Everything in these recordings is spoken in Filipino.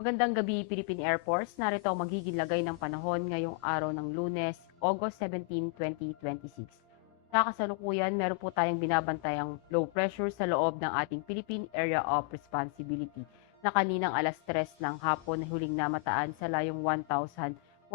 Magandang gabi, Philippine Air Force. Narito ang magiging lagay ng panahon ngayong araw ng Lunes, August 17, 2026. Sa kasalukuyan, meron po tayong binabantayang low pressure sa loob ng ating Philippine Area of Responsibility na kaninang alas 3 ng hapon na huling namataan sa layong 1,160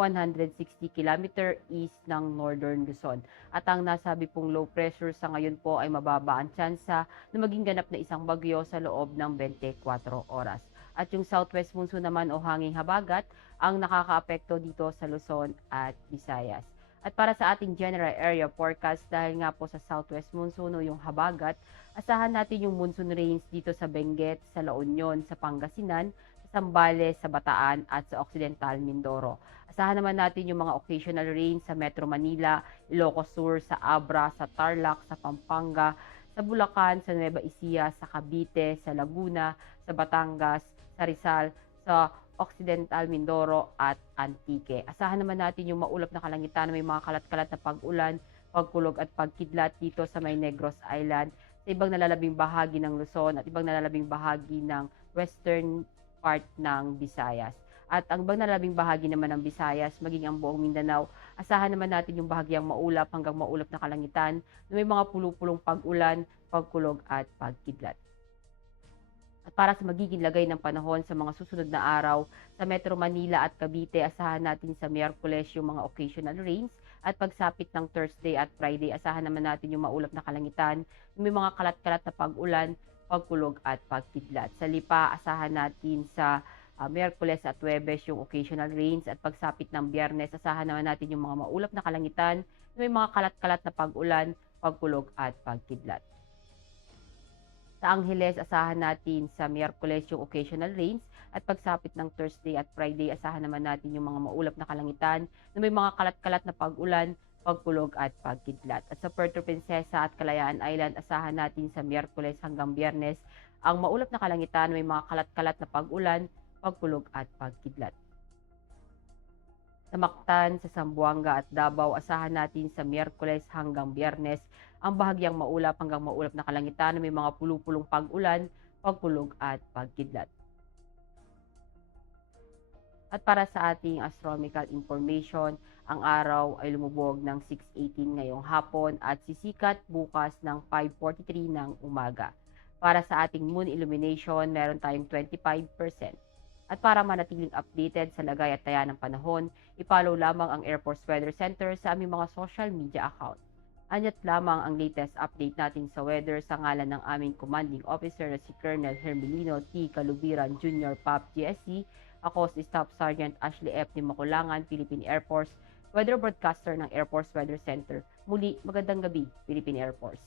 km east ng Northern Luzon. At ang nasabi pong low pressure sa ngayon po ay mababa ang tsansa na maging ganap na isang bagyo sa loob ng 24 oras. At yung southwest monsoon naman o hanging habagat ang nakakaapekto dito sa Luzon at Visayas. At para sa ating general area forecast, dahil nga po sa southwest monsoon o yung habagat, asahan natin yung monsoon rains dito sa Benguet, sa La Union, sa Pangasinan, sa Zambales, sa Bataan at sa Occidental Mindoro. Asahan naman natin yung mga occasional rains sa Metro Manila, Ilocos Sur, sa Abra, sa Tarlac, sa Pampanga, sa Bulacan, sa Nueva Ecija, sa Cavite, sa Laguna, sa Batangas, sa Rizal, sa Occidental Mindoro at Antique. Asahan naman natin yung maulap na kalangitan na may mga kalat-kalat na pag-ulan, pagkulog at pagkidlat dito sa may Negros Island, sa ibang nalalabing bahagi ng Luzon at ibang nalalabing bahagi ng western part ng Visayas. At ang ibang nalalabing bahagi naman ng Visayas, maging ang buong Mindanao, asahan naman natin yung bahagyang maulap hanggang maulap na kalangitan na may mga pulupulong pag-ulan, pagkulog at pagkidlat. At para sa magiging lagay ng panahon sa mga susunod na araw, sa Metro Manila at Cavite, asahan natin sa Miyerkules yung mga occasional rains at pagsapit ng Thursday at Friday, asahan naman natin yung maulap na kalangitan, may mga kalat-kalat na pag-ulan, pagkulog at pagkidlat. Sa Lipa, asahan natin sa Miyerkules at Huwebes yung occasional rains at pagsapit ng Biyernes, asahan naman natin yung mga maulap na kalangitan, may mga kalat-kalat na pag-ulan, pagkulog at pagkidlat. Sa Angeles, asahan natin sa Miyerkules yung occasional rains at pagsapit ng Thursday at Friday, asahan naman natin yung mga maulap na kalangitan na may mga kalat-kalat na pag-ulan, pagkulog at pagkidlat. At sa Puerto Princesa at Kalayaan Island, asahan natin sa Miyerkules hanggang Biyernes ang maulap na kalangitan, may mga kalat-kalat na pag-ulan, pagkulog at pagkidlat. Sa Mactan, sa Zamboanga at Davao, asahan natin sa Miyerkules hanggang Biyernes ang bahagyang maulap hanggang maulap na kalangitan na may mga pulupulong pag-ulan, pagkulog at pagkidlat. At para sa ating astronomical information, ang araw ay lumubog ng 6:18 ngayong hapon at sisikat bukas ng 5:43 ng umaga. Para sa ating moon illumination, meron tayong 25%. At para manatiling updated sa lagay at taya ng panahon, i-follow lamang ang Air Force Weather Center sa aming mga social media account. Anyat lamang ang latest update natin sa weather sa ngalan ng aming commanding officer na si Colonel Hermelino T. Calubiran Jr. PAP GSC. Ako si Staff Sergeant Ashley F. Ni Makulangan, Philippine Air Force, weather broadcaster ng Air Force Weather Center. Muli, magandang gabi, Philippine Air Force.